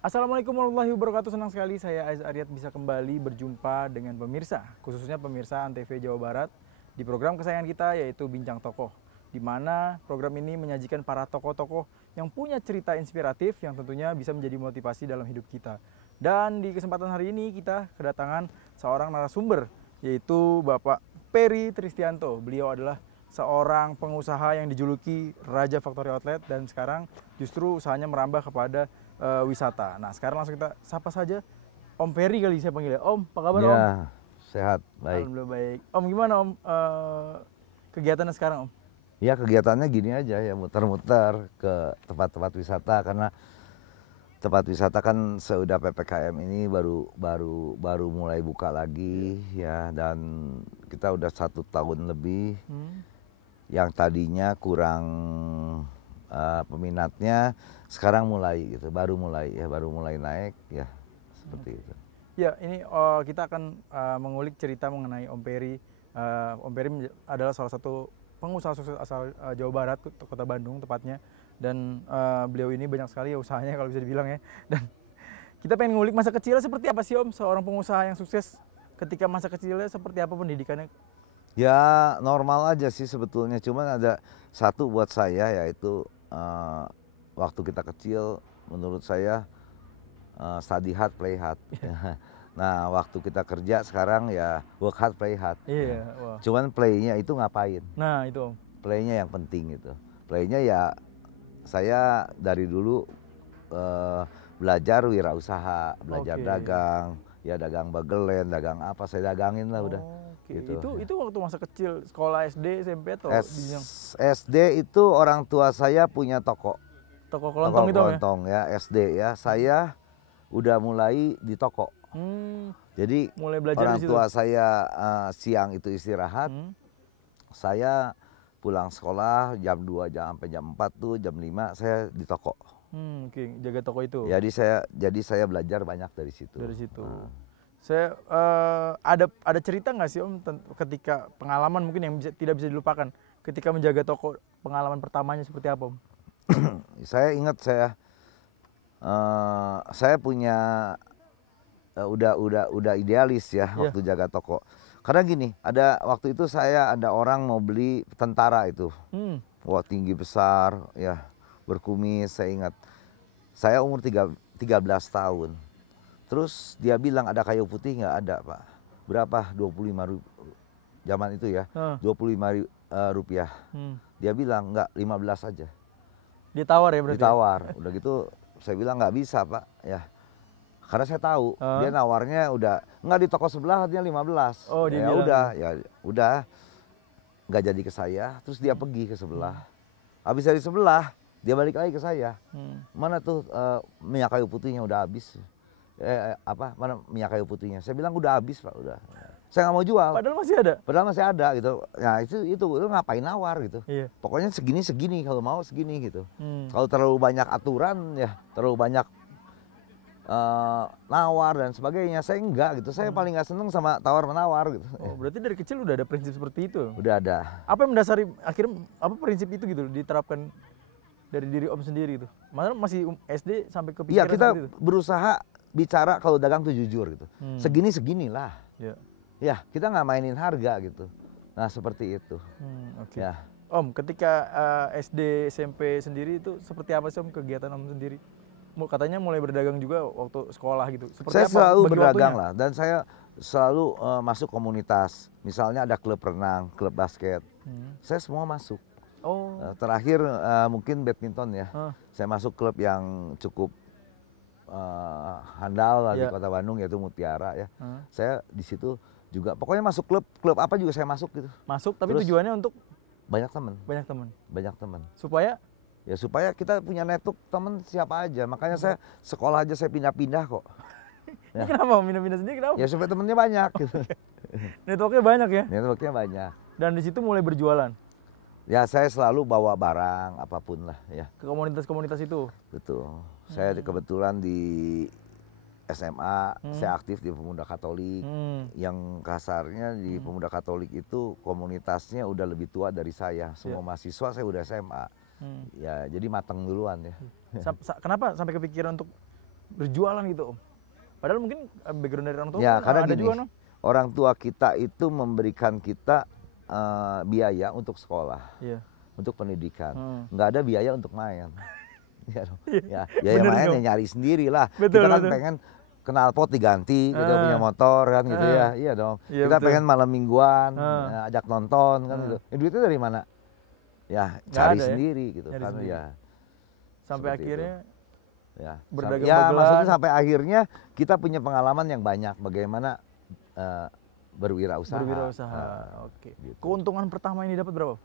Assalamualaikum warahmatullahi wabarakatuh. Senang sekali saya Aiz Aryat bisa kembali berjumpa dengan pemirsa, khususnya pemirsa Antv Jawa Barat di program kesayangan kita yaitu Bincang Tokoh, di mana program ini menyajikan para tokoh-tokoh yang punya cerita inspiratif yang tentunya bisa menjadi motivasi dalam hidup kita. Dan di kesempatan hari ini kita kedatangan seorang narasumber yaitu Bapak Peri Tristianto. Beliau adalah seorang pengusaha yang dijuluki Raja Factory Outlet dan sekarang justru usahanya merambah kepada wisata. Nah, sekarang langsung kita sapa saja Om Peri kali saya panggil ya. Om, apa kabar Om? Ya, sehat, baik. Alhamdulillah baik. Om gimana Om kegiatannya sekarang Om? Ya kegiatannya gini aja ya, muter-muter ke tempat-tempat wisata karena tempat wisata kan sudah PPKM ini baru mulai buka lagi ya, dan kita udah 1 tahun lebih yang tadinya kurang peminatnya sekarang mulai gitu, baru mulai naik ya seperti itu. Ya, ini kita akan mengulik cerita mengenai Om Peri. Om Peri adalah salah satu pengusaha sukses asal Jawa Barat, Kota Bandung tepatnya. Dan beliau ini banyak sekali ya usahanya kalau bisa dibilang ya. Dan kita pengen ngulik masa kecilnya seperti apa sih Om, seorang pengusaha yang sukses ketika masa kecilnya seperti apa pendidikannya? Ya normal aja sih sebetulnya, cuman ada satu buat saya yaitu waktu kita kecil menurut saya study hard play hard. Nah waktu kita kerja sekarang ya work hard play hard. Iya, wah. Cuman playnya itu ngapain? Nah, itu Om. Playnya yang penting gitu. Playnya ya saya dari dulu belajar wirausaha, belajar Oke. dagang, ya dagang bagelen, dagang apa saya dagangin lah udah. Oke, Gitu. itu waktu masa kecil sekolah SD, SMP atau jenjang SD itu orang tua saya punya toko. toko Toko kelontong itu Om ya? kelontong ya, SD ya. Saya udah mulai di toko. Jadi Mulai belajar orang di situ. tua saya siang itu istirahat. Saya pulang sekolah jam 2 sampai jam 4 tuh, jam 5 saya di toko. Oke, jaga toko itu. Jadi saya belajar banyak dari situ. Dari situ. Saya ada cerita nggak sih Om ketika pengalaman mungkin yang tidak bisa dilupakan ketika menjaga toko, pengalaman pertamanya seperti apa Om? Saya ingat saya punya udah idealis ya waktu jaga toko. Karena gini, waktu itu ada orang mau beli tentara itu. Wah tinggi besar ya, berkumis, saya ingat. Saya umur 13 tahun. Terus dia bilang ada kayu putih nggak? Ada Pak. Berapa? 25 zaman itu ya, 25 rupiah. Dia bilang nggak, 15 aja. Ditawar ya berarti? Ditawar, udah gitu saya bilang nggak bisa Pak ya. Karena saya tahu dia nawarnya udah nggak di toko sebelah, artinya 15. Oh, dia ya bilang. udah nggak jadi ke saya. Terus dia pergi ke sebelah. Habis dari sebelah dia balik lagi ke saya. Mana tuh minyak kayu putihnya udah habis. Mana minyak kayu putihnya? Saya bilang udah habis Pak, udah. Saya nggak mau jual. Padahal masih ada. Padahal masih ada gitu. Nah itu lu ngapain nawar gitu. Iya. Pokoknya segini kalau mau segini gitu. Kalau terlalu banyak aturan ya, terlalu banyak nawar dan sebagainya, saya enggak gitu. Saya paling nggak seneng sama tawar menawar gitu. Oh, berarti dari kecil udah ada prinsip seperti itu? Udah ada. Apa yang mendasari akhirnya prinsip itu gitu diterapkan dari diri Om sendiri itu? Maksudnya masih SD sampai kepikiran Iya, kita seperti itu? berusaha bicara kalau dagang tuh jujur gitu. Seginilah. Ya. Ya, kita nggak mainin harga gitu. Nah, seperti itu. Oke. Ya. Om, ketika SD, SMP sendiri itu seperti apa sih Om kegiatan Om sendiri? Katanya mulai berdagang juga waktu sekolah gitu. Seperti Saya apa selalu bagi berdagang waktunya? lah, dan saya selalu masuk komunitas. Misalnya ada klub renang, klub basket. Saya semua masuk. Oh. Terakhir mungkin badminton ya. Saya masuk klub yang cukup handal lah di Kota Bandung, yaitu Mutiara ya. Saya di situ juga, pokoknya masuk klub apa juga saya masuk gitu. Masuk, tapi Terus tujuannya untuk banyak teman. banyak teman. Supaya kita punya network teman siapa aja. Makanya saya sekolah aja saya pindah-pindah kok. Ya. Kenapa pindah-pindah sendiri kenapa? Ya supaya temennya banyak gitu. Networknya banyak ya? Networknya banyak. Dan di situ mulai berjualan? Ya saya selalu bawa barang apapun lah ya. Ke komunitas-komunitas itu? Betul. Saya kebetulan di SMA, saya aktif di Pemuda Katolik. Yang kasarnya di Pemuda Katolik itu komunitasnya udah lebih tua dari saya. Semua mahasiswa saya udah SMA. Ya jadi matang duluan ya. Kenapa sampai kepikiran untuk berjualan gitu Om. Padahal mungkin background dari orang tua Ya, kan karena ada gini, juga no? orang tua kita itu memberikan kita biaya untuk sekolah, Iya. untuk pendidikan. Nggak ada biaya untuk main. Ya, dong. Ya, biaya Bener main dong. ya nyari sendiri lah. Betul, Kita kan betul. pengen knalpot diganti, kita punya motor kan gitu ya. Iya dong. Iya, Kita betul. pengen malam mingguan, ajak nonton kan gitu. Duitnya dari mana? Ya Nggak cari ada ya? sendiri gitu Nyari kan sendiri. ya. Sampai Seperti akhirnya Ya, berdagang ya dagelan. maksudnya sampai akhirnya kita punya pengalaman yang banyak bagaimana berwirausaha. berwirausaha. Oke. Gitu. Keuntungan pertama ini dapat berapa?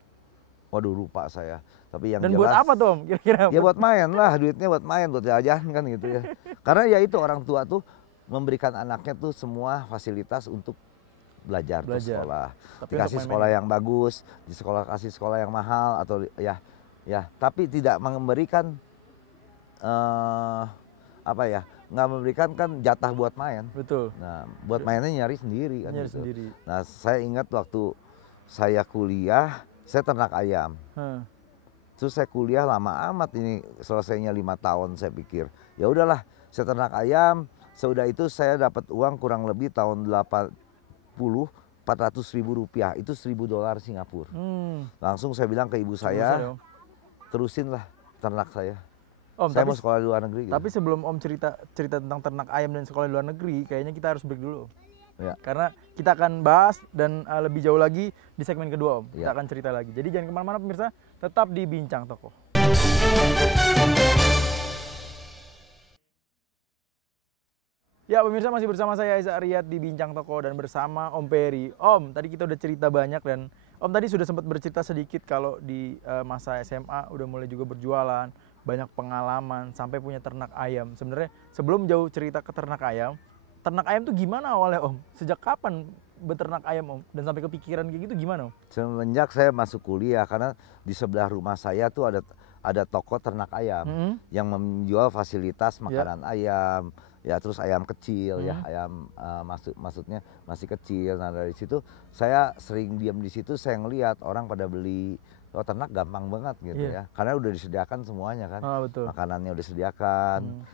Waduh lupa saya. Tapi yang Dan jelas. buat apa tuh Om? Kira-kira? Ya buat main lah, duitnya buat main, buat jajan kan gitu ya. Karena ya itu orang tua tuh memberikan anaknya tuh semua fasilitas untuk belajar. Tuh sekolah. Tapi Dikasih untuk sekolah yang bagus, kasih sekolah yang mahal atau ya, tapi tidak memberikan apa ya? Nggak memberikan kan jatah buat main. Betul. Nah, buat mainnya nyari sendiri kan Nyari gitu. sendiri. Nah, saya ingat waktu saya kuliah, saya ternak ayam. Terus saya kuliah lama amat ini, selesainya 5 tahun saya pikir. Ya udahlah, saya ternak ayam. Sudah itu saya dapat uang kurang lebih tahun 80, 400.000 rupiah. Itu $1.000 Singapura. Langsung saya bilang ke ibu saya, terusin lah ternak saya. Om, saya mau sekolah di luar negeri. Tapi sebelum Om cerita tentang ternak ayam dan sekolah di luar negeri, kayaknya kita harus break dulu. Ya. Karena kita akan bahas dan lebih jauh lagi di segmen kedua Om. Kita Ya. akan cerita lagi. Jadi jangan kemana-mana pemirsa, tetap di Bincang Toko. Ya pemirsa, masih bersama saya Aiza Aryat di Bincang Toko dan bersama Om Peri. Om, tadi kita udah cerita banyak dan Om tadi sudah sempat bercerita sedikit kalau di masa SMA udah mulai juga berjualan, banyak pengalaman sampai punya ternak ayam. Sebenarnya sebelum jauh cerita ke ternak ayam tuh gimana awalnya Om? Sejak kapan beternak ayam Om? Dan sampai kepikiran kayak gitu gimana Om? Semenjak saya masuk kuliah, karena di sebelah rumah saya tuh ada toko ternak ayam yang menjual fasilitas makanan ayam, ya terus ayam kecil ya, ayam maksudnya masih kecil. Nah dari situ saya sering diam di situ, saya ngelihat orang pada beli. Oh ternak gampang banget gitu ya, karena udah disediakan semuanya kan, betul. makanannya udah disediakan,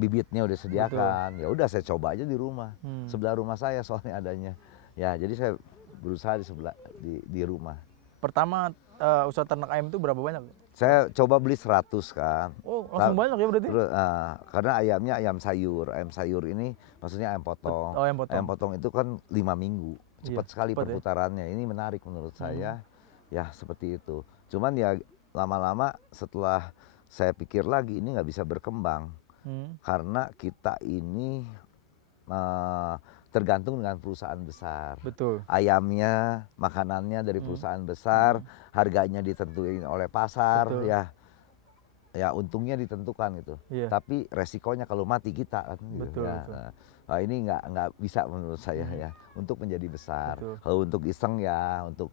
bibitnya udah disediakan. Ya udah saya coba aja di rumah, sebelah rumah saya soalnya adanya. Ya jadi saya berusaha di rumah. Pertama usaha ternak ayam itu berapa banyak? Saya coba beli 100 kan. Oh langsung banyak ya berarti? Terus, karena ayamnya ayam sayur ini maksudnya ayam potong. Oh, ayam potong. Ayam potong itu kan 5 minggu, cepat sekali cepet perputarannya. Ini menarik menurut saya. Ya seperti itu. Cuman ya lama-lama setelah saya pikir lagi ini nggak bisa berkembang karena kita ini tergantung dengan perusahaan besar. Betul. Ayamnya, makanannya dari perusahaan besar, harganya ditentuin oleh pasar. Betul. Ya untungnya ditentukan gitu. Tapi resikonya kalau mati kita kan. Betul, ya. betul. Nah, ini nggak bisa menurut saya ya untuk menjadi besar. Kalau untuk iseng ya, untuk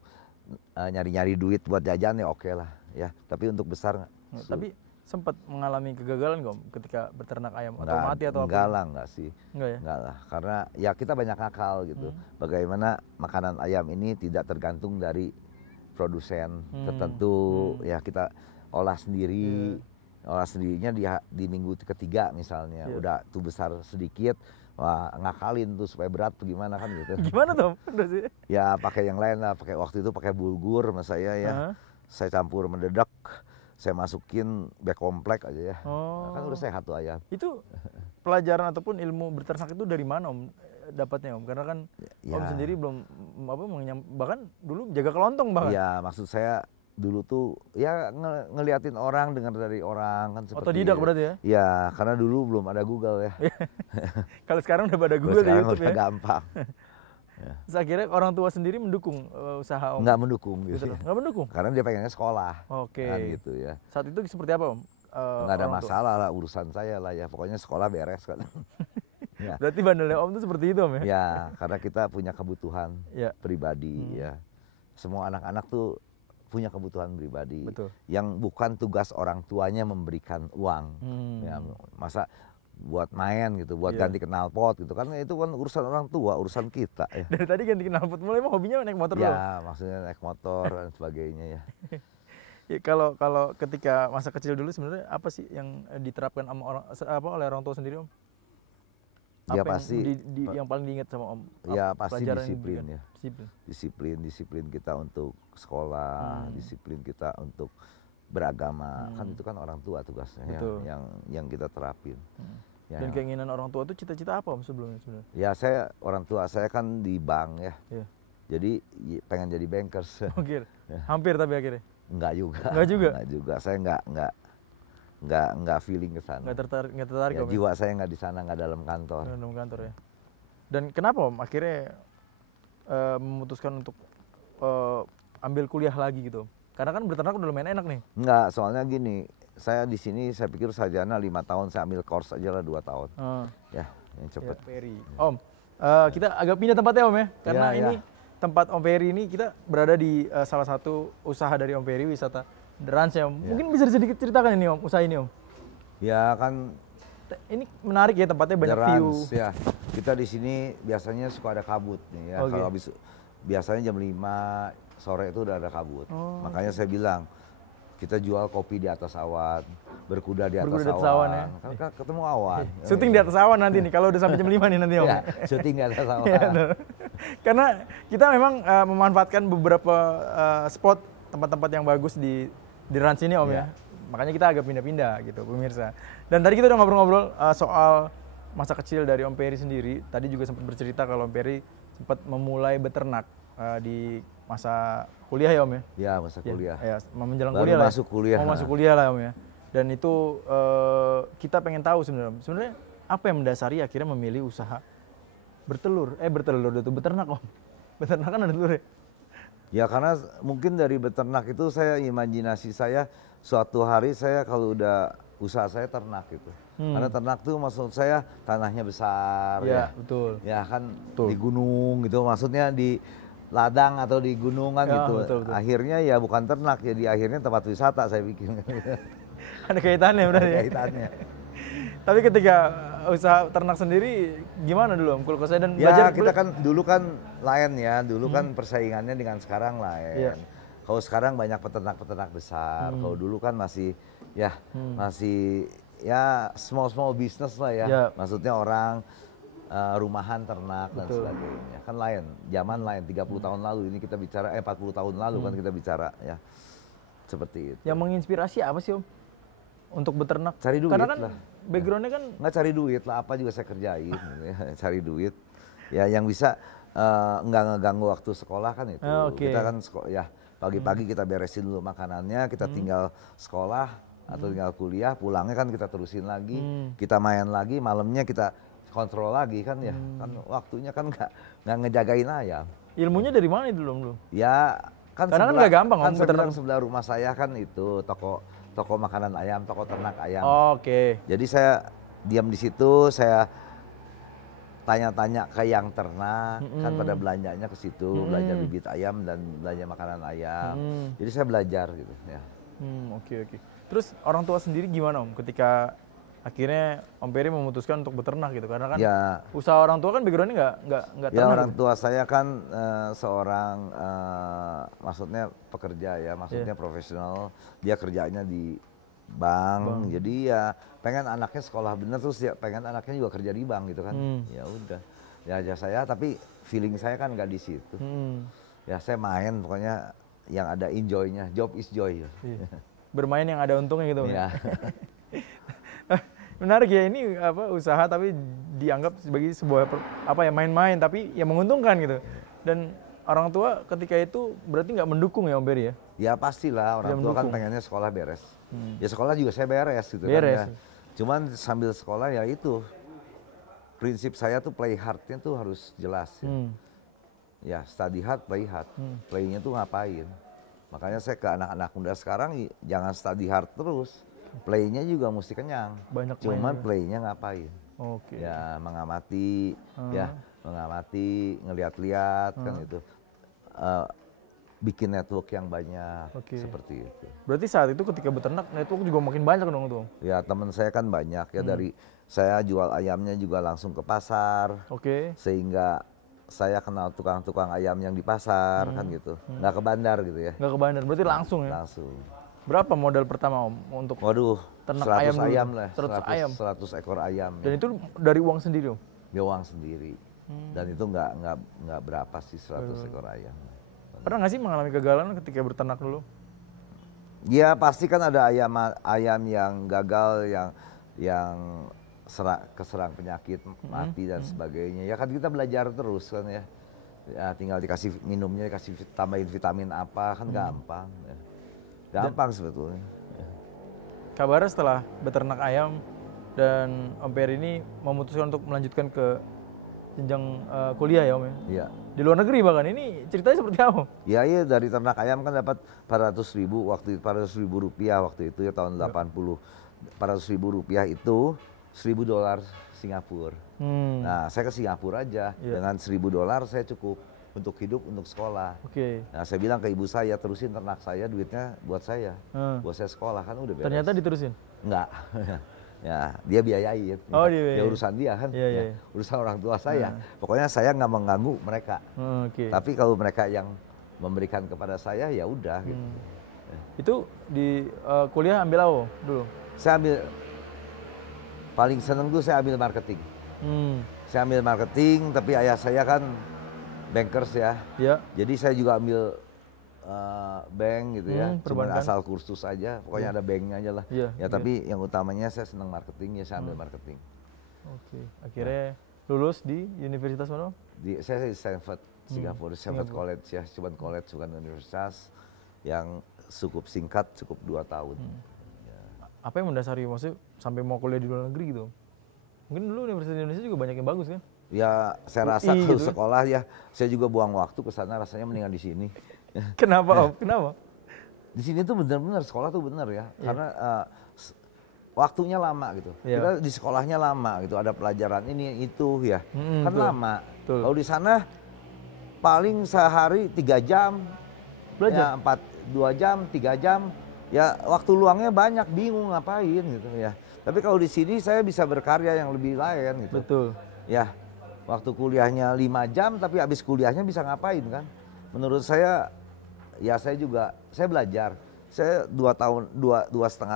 nyari-nyari duit buat jajan ya oke lah ya. Tapi untuk besar tapi sempat mengalami kegagalan nggak Om ketika beternak ayam atau mati atau enggak apa? lah, enggak sih. Enggak ya? Enggak lah, karena ya kita banyak akal gitu. Bagaimana makanan ayam ini tidak tergantung dari produsen tertentu, ya kita olah sendiri. Olah sendirinya di minggu ketiga misalnya, udah tuh besar sedikit. Wah, ngakalin tuh supaya berat tuh gimana kan gitu. Gimana tuh? Ya pakai yang lain lah, waktu itu pakai bulgur sama saya ya. Saya campur mendadak, saya masukin back komplek aja ya. Nah, kan udah sehat tuh ayam. Itu pelajaran ataupun ilmu beternak itu dari mana Om dapatnya Om? Karena kan Om sendiri belum bahkan dulu jaga kelontong bahkan. Iya, maksud saya dulu tuh ya ngeliatin orang, dengar dari orang kan seperti otodidak berarti ya? Iya, karena dulu belum ada Google ya. Kalau sekarang udah pada Google dan YouTube udah ya. gampang. Saya kira orang tua sendiri mendukung usaha Om. Nggak mendukung gitu. Nggak mendukung? Karena dia pengennya sekolah. Oke. Kan gitu ya. Saat itu seperti apa Om? Nggak ada masalah lah, urusan saya lah ya. Pokoknya sekolah beres kan. Ya. Berarti bandelnya Om itu seperti itu Om ya? Ya, karena kita punya kebutuhan pribadi ya. Semua anak-anak tuh punya kebutuhan pribadi. Betul. Yang bukan tugas orang tuanya memberikan uang. Ya, masa buat main gitu, buat ganti knalpot gitu kan, itu kan urusan orang tua, urusan kita ya. Dari tadi ganti knalpot mulai emang hobinya naik motor dulu? Ya, maksudnya naik motor dan sebagainya ya. Ya, kalau ketika masa kecil dulu sebenarnya apa sih yang diterapkan sama oleh orang tua sendiri Om? Ya Apa pasti, yang paling diingat sama Om? ya pasti Pelajaran yang disiplin diberikan? ya. Disiplin. Disiplin kita untuk sekolah, disiplin kita untuk beragama. Kan itu kan orang tua tugasnya ya, Betul. yang kita terapin. Ya, Dan keinginan orang tua itu cita-cita apa Om sebelumnya sebenarnya? ya saya orang tua saya kan di bank ya. Iya. Jadi pengen jadi bankers. Oke. Hampir tapi akhirnya. Enggak juga. Enggak juga. Enggak juga. Saya enggak feeling ke sana. Enggak tertarik Ya, Om. jiwa saya enggak di sana, enggak dalam kantor. Dalam kantor ya. Dan kenapa Om akhirnya memutuskan untuk ambil kuliah lagi gitu? Karena kan beternak udah lumayan enak nih. Enggak, soalnya gini, saya di sini saya pikir sarjana 5 tahun, saya ambil course aja lah 2 tahun. Ya, yang cepet. Ya, Peri. Om, kita agak pindah tempatnya Om ya, karena Ya, ini tempat Om Peri ini kita berada di salah satu usaha dari Om Peri, wisata The Ranch ya Om. Mungkin bisa sedikit ceritakan ini Om, usaha ini Om. Ya kan ini menarik ya tempatnya, banyak The view. Ranch, ya. Kita di sini biasanya suka ada kabut nih ya. Kalau habis biasanya jam 5 sore itu udah ada kabut. Makanya saya bilang kita jual kopi di atas awan, berkuda di atas awan. Ya. Kan ketemu awan. Syuting di atas awan nanti nih kalau udah sampai jam 5 nih nanti Om. Ya, syuting di atas awan. Karena kita memang memanfaatkan beberapa spot tempat-tempat yang bagus di Ranch ini Om ya. Makanya kita agak pindah-pindah gitu pemirsa. Dan tadi kita udah ngobrol-ngobrol soal masa kecil dari Om Peri sendiri. Tadi juga sempat bercerita kalau Om Peri sempat memulai beternak di masa kuliah ya Om ya? Ya, masa kuliah. Ya, menjelang Baru kuliah lah. masuk kuliah. Mau masuk kuliah lah Om ya. Dan itu kita pengen tahu sebenarnya apa yang mendasari akhirnya memilih usaha beternak Om. Beternak kan ada telur ya? Ya karena mungkin dari beternak itu saya imajinasi saya suatu hari saya kalau udah usaha saya ternak gitu. Karena ternak tuh maksud saya tanahnya besar ya. Betul. Ya kan di gunung gitu, maksudnya di ladang atau di gunungan gitu. Betul. Akhirnya ya bukan ternak, jadi akhirnya tempat wisata saya bikin. Ada kaitannya berarti ya? Kaitannya. Tapi ketika usaha ternak sendiri gimana dulu Om? Kalau saya dan Ya belajar kita kan dulu kan lain ya, dulu kan persaingannya dengan sekarang lain. Kalau sekarang banyak peternak-peternak besar, kalau dulu kan masih masih ya small business lah ya. Maksudnya orang rumahan ternak dan sebagainya. Kan lain, zaman lain 30 tahun lalu ini kita bicara 40 tahun lalu kan kita bicara ya. Seperti itu. Yang menginspirasi apa sih Om? Untuk beternak? Cari duit karena kan lah. Backgroundnya kan nggak cari duit lah, apa juga saya kerjain gitu ya. Cari duit. Ya yang bisa nggak ngeganggu waktu sekolah kan itu. Kita kan ya pagi-pagi kita beresin dulu makanannya, kita tinggal sekolah atau tinggal kuliah, pulangnya kan kita terusin lagi, kita main lagi, malamnya kita kontrol lagi kan ya. Kan waktunya kan nggak ngejagain ayam. Ilmunya dari mana itu Om? Ya kan karena kan nggak gampang kan Om. sebelah rumah saya kan itu toko makanan ayam, toko ternak ayam. Jadi saya diam di situ, saya tanya-tanya ke yang ternak, kan pada belanjanya ke situ, belanja bibit ayam dan belanja makanan ayam. Jadi saya belajar gitu ya. Oke. Terus orang tua sendiri gimana Om ketika akhirnya Om Peri memutuskan untuk beternak gitu? Karena kan usaha orang tua kan backgroundnya nggak ternak. Ya orang tua saya kan seorang maksudnya pekerja ya, maksudnya profesional. Dia kerjanya di bank, jadi ya pengen anaknya sekolah bener, terus ya pengen anaknya juga kerja di bank gitu kan. Ya udah, ya aja saya, tapi feeling saya kan nggak di situ. Ya saya main pokoknya yang ada enjoy-nya, job is joy. Bermain yang ada untungnya gitu. Ya. Menarik ya, ini usaha tapi dianggap sebagai sebuah main-main tapi ya menguntungkan gitu. Dan orang tua ketika itu berarti nggak mendukung ya Om Peri ya? Ya pastilah, orang tua kan pengennya sekolah beres. Ya sekolah juga saya beres gitu kan ya. Cuman sambil sekolah ya itu prinsip saya tuh play hard-nya tuh harus jelas ya. Ya study hard, play hard. Play-nya tuh ngapain? Makanya saya ke anak-anak muda sekarang jangan study hard terus. Play-nya juga mesti kenyang. Cuman play-nya ngapain? Ya mengamati, ngeliat-liat kan itu. Bikin network yang banyak, seperti itu. Berarti saat itu ketika beternak network juga makin banyak dong tuh? Ya teman saya kan banyak ya, dari saya jual ayamnya juga langsung ke pasar. Sehingga saya kenal tukang-tukang ayam yang di pasar kan gitu. Nggak ke bandar gitu ya. Nggak ke bandar, berarti langsung ya? Langsung. Berapa modal pertama Om untuk Waduh, ternak 100 ayam dulu? ayam lah, 100 ayam. 100 ekor ayam. Dan itu dari uang sendiri Om? Ya uang sendiri. Dan itu nggak berapa sih 100 ekor ayam. Pernah nggak sih mengalami kegagalan ketika berternak dulu? Ya pasti kan ada ayam yang gagal, yang keserang penyakit, mati dan sebagainya. Ya kan kita belajar terus kan ya. Ya tinggal dikasih minumnya, dikasih tambahin vitamin apa kan gampang. Ya. Gampang sebetulnya. Kabarnya setelah beternak ayam dan Om Peri ini memutuskan untuk melanjutkan ke jenjang kuliah ya Om ya? Iya. Di luar negeri bahkan, ini ceritanya seperti apa? Ya iya, dari ternak ayam kan dapat 400.000 rupiah waktu itu ya tahun 80. 400.000 rupiah itu $1.000 Singapura. Nah saya ke Singapura aja dengan $1.000 saya cukup untuk hidup, untuk sekolah. Nah saya bilang ke ibu saya, terusin ternak saya, duitnya buat saya, buat saya sekolah kan udah beres. Ternyata diterusin? Enggak. Ya dia biayain. Oh, dia biayain. Ya urusan dia kan, ya. Urusan orang tua saya. Pokoknya saya nggak mengganggu mereka. Tapi kalau mereka yang memberikan kepada saya ya udah. Gitu. Itu di kuliah ambil apa dulu? Saya ambil, paling seneng tuh saya ambil marketing. Saya ambil marketing, tapi ayah saya kan bankers ya. Jadi saya juga ambil bank gitu ya, cuma asal kursus aja, pokoknya ada banknya aja lah. Tapi yang utamanya saya senang marketing, ya saya ambil marketing. Akhirnya lulus di universitas mana? Saya di Stanford, Singapura, Stanford College ya, cuma college bukan universitas, yang cukup singkat, cukup 2 tahun. Apa yang mendasari maksudnya sampai mau kuliah di luar negeri gitu? Mungkin dulu Universitas Indonesia juga banyak yang bagus kan? Ya saya rasa kalau gitu sekolah ya, saya juga buang waktu ke sana, rasanya mendingan di sini. Kenapa Om? Kenapa? Di sini tuh benar-benar sekolah tuh benar ya, karena waktunya lama gitu. Kita di sekolahnya lama gitu, ada pelajaran ini itu ya, kan lama. Kalau di sana paling sehari 3 jam, belajar 2 jam, 3 jam, ya waktu luangnya banyak, bingung ngapain gitu ya. Tapi kalau di sini saya bisa berkarya yang lebih lain gitu. Betul. Ya, waktu kuliahnya 5 jam, tapi habis kuliahnya bisa ngapain kan? Menurut saya, ya saya belajar. Saya 2,5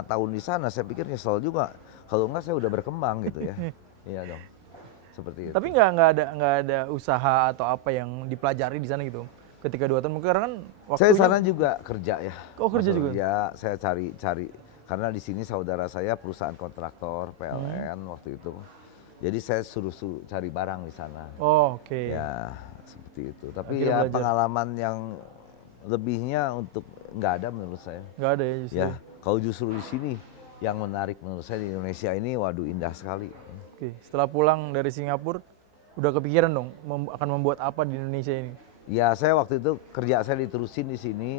tahun di sana, saya pikir nyesel juga. Kalau enggak saya udah berkembang gitu ya. Iya dong, seperti itu. Tapi nggak ada usaha atau apa yang dipelajari di sana gitu? Ketika 2 tahun, mungkin karena kan waktunya... Saya sana juga kerja ya. Oh kerja juga? Ya, saya cari. Karena di sini saudara saya perusahaan kontraktor PLN waktu itu. Jadi saya suruh cari barang di sana. Oh oke. Ya seperti itu. Tapi akhirnya ya pengalaman yang lebihnya untuk nggak ada menurut saya. Nggak ada ya justru? Ya, kalau justru di sini yang menarik menurut saya di Indonesia ini, waduh indah sekali. Oke, setelah pulang dari Singapura, udah kepikiran dong akan membuat apa di Indonesia ini? Ya saya waktu itu kerja saya diterusin di sini.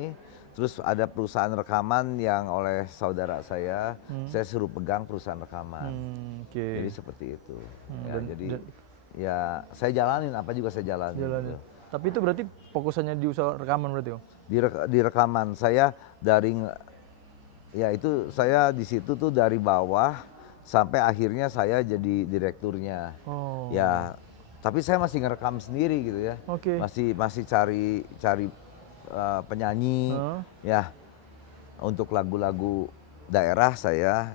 Terus ada perusahaan rekaman yang oleh saudara saya suruh pegang perusahaan rekaman. Jadi seperti itu. Ya saya jalanin apa juga saya jalanin. Gitu. Tapi itu berarti fokusannya di usaha rekaman berarti Om? Di rekaman saya dari, ya itu saya di situ tuh dari bawah sampai akhirnya saya jadi direkturnya. Ya tapi saya masih ngerekam sendiri gitu ya. Masih cari penyanyi ya untuk lagu-lagu daerah saya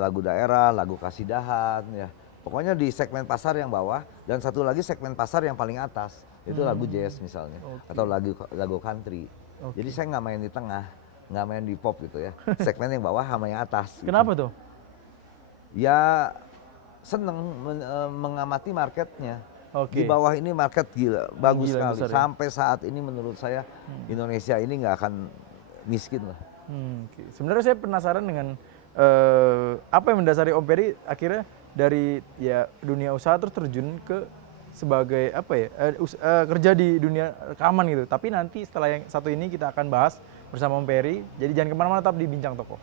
lagu daerah, lagu kasidahan ya. Pokoknya di segmen pasar yang bawah dan satu lagi segmen pasar yang paling atas itu lagu jazz misalnya atau lagu country. Jadi saya nggak main di tengah, nggak main di pop gitu ya. Segmen yang bawah sama yang atas. Kenapa tuh? Ya seneng mengamati marketnya. Di bawah ini market gila, bagus sekali. Sampai saat ini menurut saya Indonesia ini nggak akan miskin lah. Sebenarnya saya penasaran dengan apa yang mendasari Om Peri akhirnya dari ya dunia usaha terus terjun ke sebagai apa ya kerja di dunia rekaman gitu. Tapi nanti setelah yang satu ini kita akan bahas bersama Om Peri. Jadi jangan kemana-mana, tetap di Bincang Toko.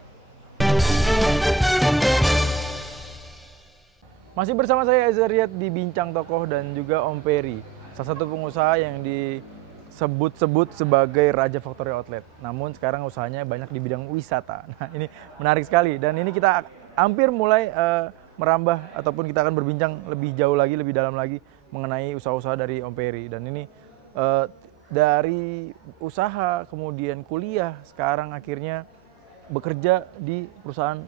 Masih bersama saya Azariat di Bincang Tokoh dan juga Om Peri, salah satu pengusaha yang disebut-sebut sebagai Raja Factory Outlet. Namun sekarang usahanya banyak di bidang wisata. Nah ini menarik sekali dan ini kita hampir mulai merambah ataupun kita akan berbincang lebih jauh lagi, lebih dalam lagi mengenai usaha-usaha dari Om Peri. Dan ini dari usaha, kemudian kuliah, sekarang akhirnya bekerja di perusahaan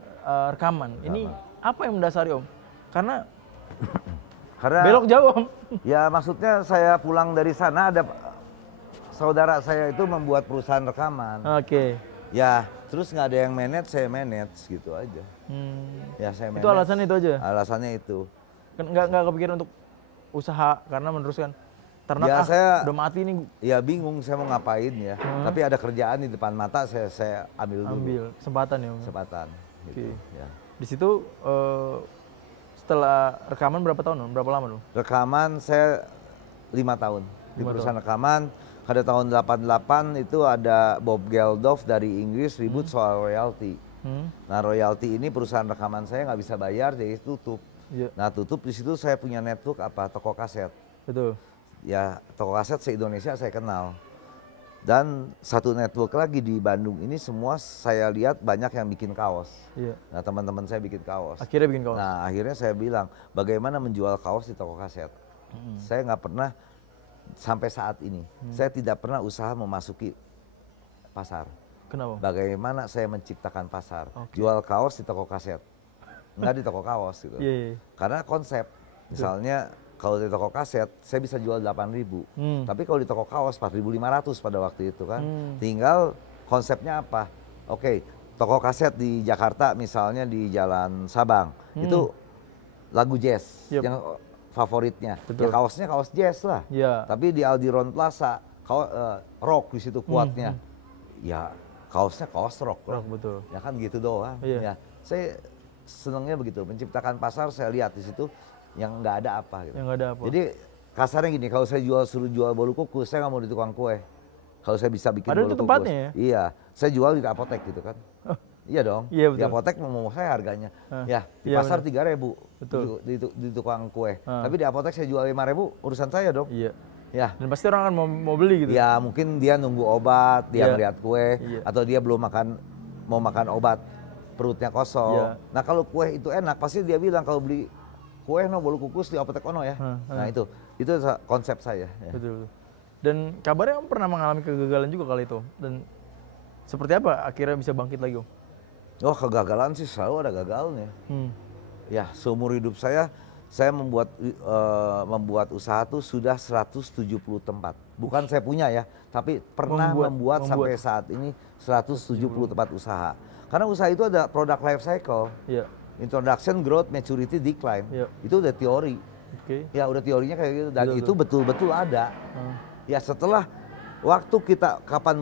rekaman. Ini apa yang mendasari Om? Karena belok jauh Om. Ya maksudnya saya pulang dari sana ada saudara saya itu membuat perusahaan rekaman. Oke. Ya terus nggak ada yang manage, saya manage gitu aja. Ya saya manage. Itu alasannya itu aja? Alasannya itu. Nggak kepikiran untuk usaha karena meneruskan ternak Ya saya udah mati nih. ya bingung saya mau ngapain ya. Tapi ada kerjaan di depan mata, saya ambil dulu. Ambil kesempatan ya Om. Kesempatan. Gitu, ya. Di situ setelah rekaman berapa tahun Om? Berapa lama Om? Rekaman saya 5 tahun di perusahaan rekaman. Pada tahun 88 itu ada Bob Geldof dari Inggris ribut soal royalti. Nah royalti ini perusahaan rekaman saya nggak bisa bayar jadi tutup. Nah tutup di situ saya punya network apa toko kaset. Betul. Ya toko kaset se-Indonesia saya kenal. Dan satu network lagi di Bandung ini semua saya lihat banyak yang bikin kaos. Nah teman-teman saya bikin kaos. Akhirnya bikin kaos. Nah akhirnya saya bilang bagaimana menjual kaos di toko kaset. Saya nggak pernah sampai saat ini saya tidak pernah usaha memasuki pasar. Kenapa? Bagaimana saya menciptakan pasar? Jual kaos di toko kaset, nggak di toko kaos gitu. Karena konsep, misalnya kalau di toko kaset saya bisa jual 8.000, tapi kalau di toko kaos 4.500 pada waktu itu kan. Tinggal konsepnya apa? Oke, toko kaset di Jakarta misalnya di Jalan Sabang itu lagu jazz yang favoritnya. Ya kaosnya kaos jazz lah. Tapi di Aldiron Plaza rock di situ kuatnya. Ya kaosnya kaos rock. Betul. Ya kan gitu doang. Ya saya senangnya begitu, menciptakan pasar. Saya lihat di situ yang nggak ada apa gitu. Yang nggak ada apa. Jadi kasarnya gini, kalau saya suruh jual bolu kukus, saya nggak mau di tukang kue. Kalau saya bisa bikin bolu kukus. Padahal itu tempatnya ya? Iya, saya jual di apotek gitu kan. Iya dong, di apotek mau saya harganya. Ya, di pasar 3.000 di tukang kue. Tapi di apotek saya jual 5.000, urusan saya dong. Ya. Dan pasti orang akan mau beli gitu. Ya, mungkin dia nunggu obat, dia ngeliat kue, atau dia belum mau makan obat, perutnya kosong. Nah, kalau kue itu enak, pasti dia bilang kalau beli kue bolu kukus di apotek ono ya. Nah, itu konsep saya. Betul. Dan kabarnya Om pernah mengalami kegagalan juga kali itu. Dan seperti apa akhirnya bisa bangkit lagi Om? Oh, kegagalan sih selalu ada gagalnya. Ya, seumur hidup saya membuat usaha tuh sudah 170 tempat. Bukan saya punya ya, tapi pernah membuat sampai saat ini 170 tempat usaha. Karena usaha itu ada product life cycle. Introduction, growth, maturity, decline. Itu udah teori. Ya udah teorinya kayak gitu dan itu betul-betul ada. Ya setelah waktu kita kapan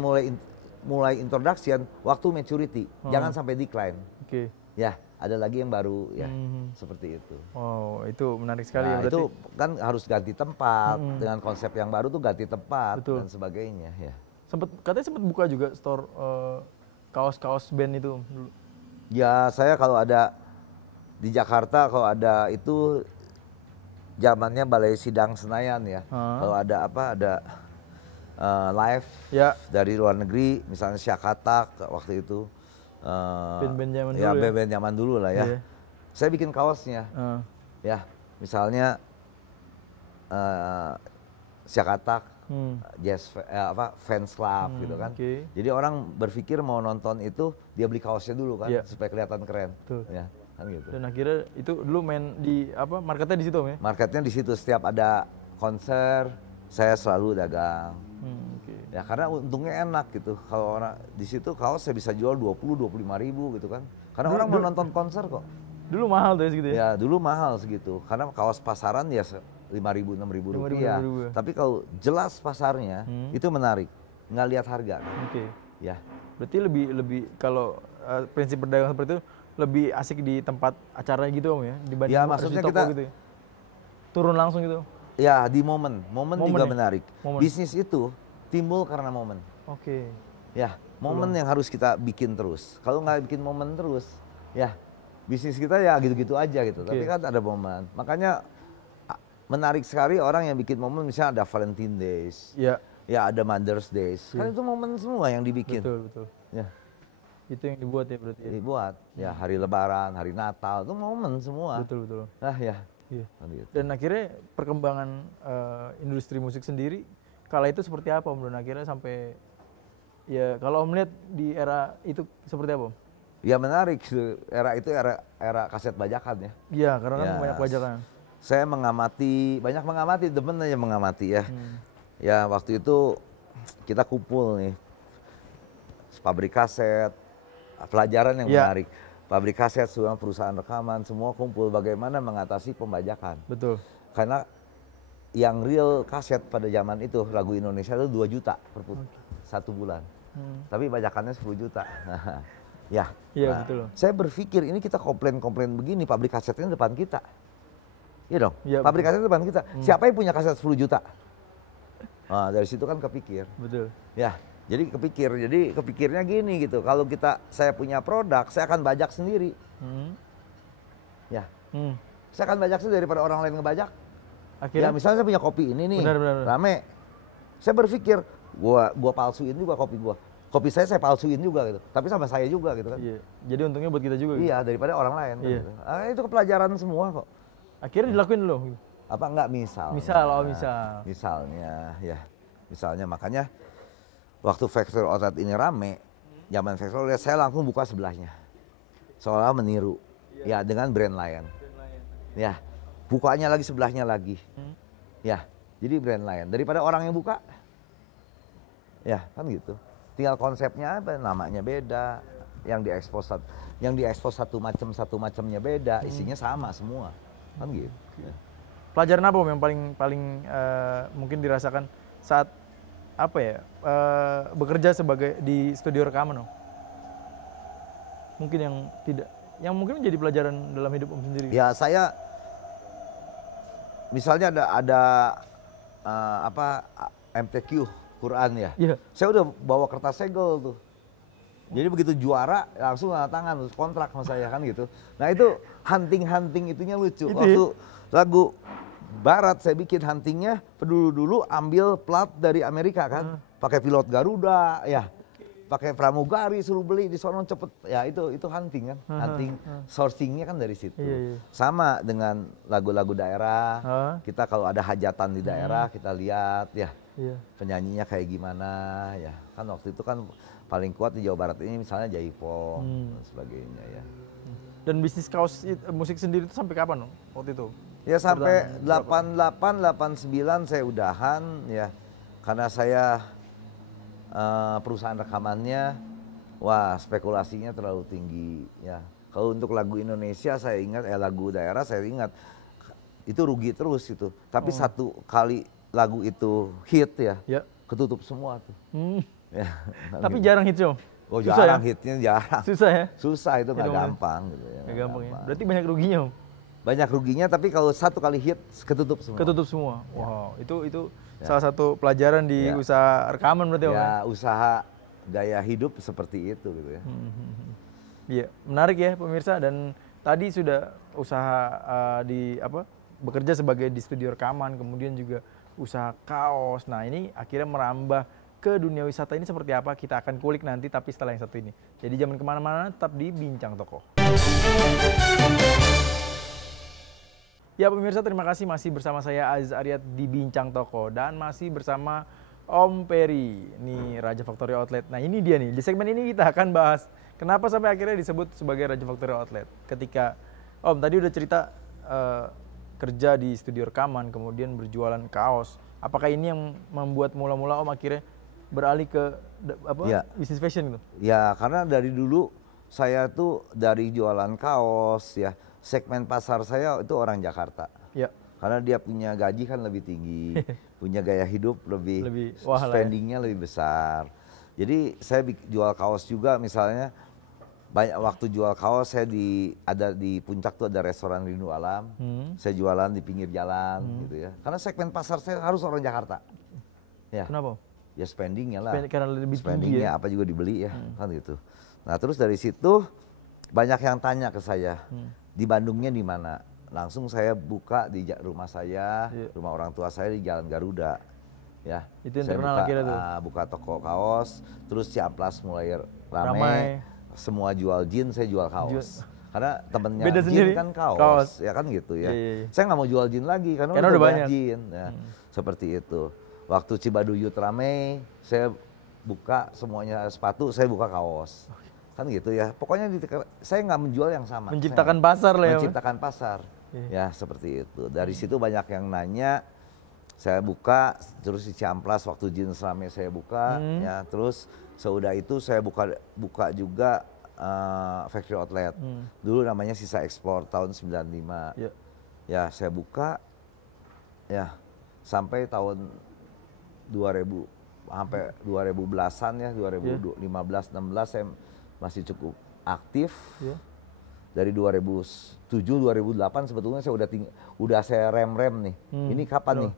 mulai introduction, waktu maturity, jangan sampai decline. Ya, ada lagi yang baru ya, seperti itu. Oh, itu menarik sekali ya berarti. berarti. Itu kan harus ganti tempat, dengan konsep yang baru tuh ganti tempat dan sebagainya ya. Katanya sempat buka juga store kaos-kaos band itu dulu. Ya, saya kalau ada di Jakarta kalau ada itu zamannya Balai Sidang Senayan ya. Kalau ada live dari luar negeri, misalnya Syakatak waktu itu. Band-band zaman dulu ya. Band-band zaman dulu lah ya. Saya bikin kaosnya. Ya, misalnya Syakatak, jazz fans club gitu kan. Jadi orang berpikir mau nonton itu dia beli kaosnya dulu kan supaya kelihatan keren. Ya. Kan gitu. Dan akhirnya itu dulu main di marketnya di situ Om ya? Marketnya di situ, setiap ada konser saya selalu dagang. Ya karena untungnya enak gitu. Kalau orang di situ kaos saya bisa jual 20-25 ribu gitu kan. Karena orang mau nonton konser kok. Dulu mahal tuh segitu ya? Ya dulu mahal segitu. Karena kaos pasaran ya 5.000, 6.000 rupiah. Tapi kalau jelas pasarnya itu menarik. Nggak lihat harga. Ya. Berarti lebih kalau prinsip berdagang seperti itu lebih asik di tempat acara gitu Om ya? Dibanding ya maksudnya di toko kita gitu ya? Turun langsung gitu? Ya di momen juga menarik. Bisnis itu timbul karena momen. Ya, momen yang harus kita bikin terus. Kalau nggak bikin momen terus, ya bisnis kita ya gitu-gitu aja gitu. Tapi kan ada momen. Makanya menarik sekali orang yang bikin momen, misalnya ada Valentine Days, ya ada Mother's Days. Kan itu momen semua yang dibikin. Betul. Ya. Itu yang dibuat ya berarti. Dibuat. Ya hari Lebaran, hari Natal itu momen semua. Betul. Nah ya. Dan akhirnya perkembangan industri musik sendiri kala itu seperti apa Om Don akhirnya sampai ya kalau Om lihat di era itu seperti apa Om? Ya menarik, era itu era kaset bajakan ya. Iya, karena kan Ya, banyak bajakan. Saya banyak mengamati, demen aja mengamati ya. Ya waktu itu kita kumpul nih, pabrik kaset, pelajaran yang menarik. Pabrik kaset, semua perusahaan rekaman, semua kumpul bagaimana mengatasi pembajakan. Betul. Karena yang real kaset pada zaman itu, lagu Indonesia itu 2 juta per satu bulan. Tapi bajakannya 10 juta. Ya, Iya betul. Saya berpikir ini kita komplain begini, pabrik kasetnya depan kita. Iya dong, Ya, pabrik kasetnya depan kita. Siapa yang punya kaset 10 juta? Nah, dari situ kan kepikir. Betul. Ya, jadi kepikirnya gini gitu. Kalau saya punya produk, saya akan bajak sendiri. Ya, saya akan bajak sendiri daripada orang lain ngebajak. Akhirnya? Ya, misalnya saya punya kopi ini nih, Benar. rame. Saya berpikir, gua palsuin juga kopi gua. Kopi saya palsuin juga gitu. Tapi sama saya juga gitu kan. Iya. Jadi untungnya buat kita juga. Iya, daripada orang lain. Kan, Iya. gitu. Itu kepelajaran semua kok. Akhirnya dilakuin loh. Apa enggak misal? Misal. Misalnya makanya waktu Factory Outlet ini rame, zaman Factory Outlet saya langsung buka sebelahnya. Seolah meniru. Ya, dengan brand lain. Ya, bukanya lagi sebelahnya lagi. Ya, jadi brand lain. Daripada orang yang buka, ya kan gitu. Tinggal konsepnya apa, namanya beda, yang diekspos satu macamnya beda, isinya sama semua, kan gitu. Ya. Pelajaran apa Om yang paling mungkin dirasakan saat apa ya bekerja sebagai di studio rekaman Om? Mungkin yang mungkin menjadi pelajaran dalam hidup Om sendiri. Ya saya, misalnya ada MTQ Quran ya. Iya. Saya udah bawa kertas segel tuh. Jadi begitu juara langsung tanda tangan kontrak sama saya kan gitu. Nah itu hunting itunya lucu. Waktu lagu Barat saya bikin huntingnya dulu ambil plat dari Amerika kan. Pakai pilot Garuda ya. Pakai pramugari suruh beli di sono cepet. Ya itu hunting kan. Hunting sourcingnya kan dari situ. Iya. Sama dengan lagu-lagu daerah. Kita kalau ada hajatan di daerah kita lihat ya. Iya. Penyanyinya kayak gimana ya. Kan waktu itu kan paling kuat di Jawa Barat ini misalnya Jaipong dan sebagainya ya. Dan bisnis kaos musik sendiri itu sampai kapan Om waktu itu? Ya sampai 88, 89 saya udahan ya. Karena saya perusahaan rekamannya, wah spekulasinya terlalu tinggi ya. Kalau untuk lagu Indonesia saya ingat, lagu daerah saya ingat, itu rugi terus itu. Tapi satu kali lagu itu hit ya, ketutup semua tuh. Ya, tapi jarang hit Om? Oh Susah jarang ya? hitnya jarang. Susah ya? Susah itu nggak gampang gitu ya. Nggak gampang ya? Berarti banyak ruginya Om? Banyak ruginya tapi kalau satu kali hit ketutup semua. Ketutup semua? Wow, itu salah satu pelajaran di usaha rekaman berarti Om? Ya usaha gaya hidup seperti itu gitu ya. Iya, menarik ya pemirsa, dan tadi sudah usaha bekerja sebagai di studio rekaman, kemudian juga usaha kaos. Nah ini akhirnya merambah ke dunia wisata, ini seperti apa kita akan kulik nanti, tapi setelah yang satu ini. Jadi jangan kemana-mana, tetap di Bincang Toko. Ya pemirsa, terima kasih masih bersama saya Aziz Aryat di Bincang Toko, dan masih bersama Om Peri, nih Raja Factory Outlet. Nah ini dia nih, di segmen ini kita akan bahas kenapa sampai akhirnya disebut sebagai Raja Factory Outlet. Ketika Om tadi udah cerita kerja di studio rekaman, kemudian berjualan kaos. Apakah ini yang membuat mula-mula Om akhirnya beralih ke bisnis fashion gitu? Ya, karena dari dulu saya tuh dari jualan kaos ya, segmen pasar saya itu orang Jakarta. Ya. Karena dia punya gaji kan lebih tinggi, punya gaya hidup lebih spendingnya lebih besar. Jadi saya jual kaos juga, misalnya banyak waktu jual kaos saya ada di puncak tuh ada restoran Rindu Alam. Saya jualan di pinggir jalan gitu ya. Karena segmen pasar saya harus orang Jakarta. Ya. Kenapa? Ya spendingnya lah. Karena lebih spendingnya tinggi ya? Apa juga dibeli ya, kan gitu. Nah terus dari situ banyak yang tanya ke saya, di Bandungnya di mana? Langsung saya buka di rumah saya, rumah orang tua saya di Jalan Garuda. Ya. Itu yang terkenal akhirnya tuh. Buka toko kaos, terus Ciamplas mulai ramai. Semua jual jeans, saya jual kaos. Karena temennya jeans kan kaos, ya kan gitu ya. Saya nggak mau jual jeans lagi karena udah banyak jeans. Ya. Seperti itu. Waktu Cibaduyut rame, saya buka semuanya sepatu, saya buka kaos. Kan gitu ya. Pokoknya saya nggak menjual yang sama. Menciptakan pasar lah ya. Menciptakan pasar. Ya seperti itu. Dari situ banyak yang nanya. Saya buka, terus di Ciamplas waktu jeans rame saya buka, ya terus seudah itu saya buka juga factory outlet. Dulu namanya Sisa Ekspor tahun 95. Ya saya buka, ya sampai tahun 2000, sampai 2010-an ya, 2015-16 saya masih cukup aktif. Dari 2007-2008 sebetulnya saya udah saya rem nih. Ini kapan nih?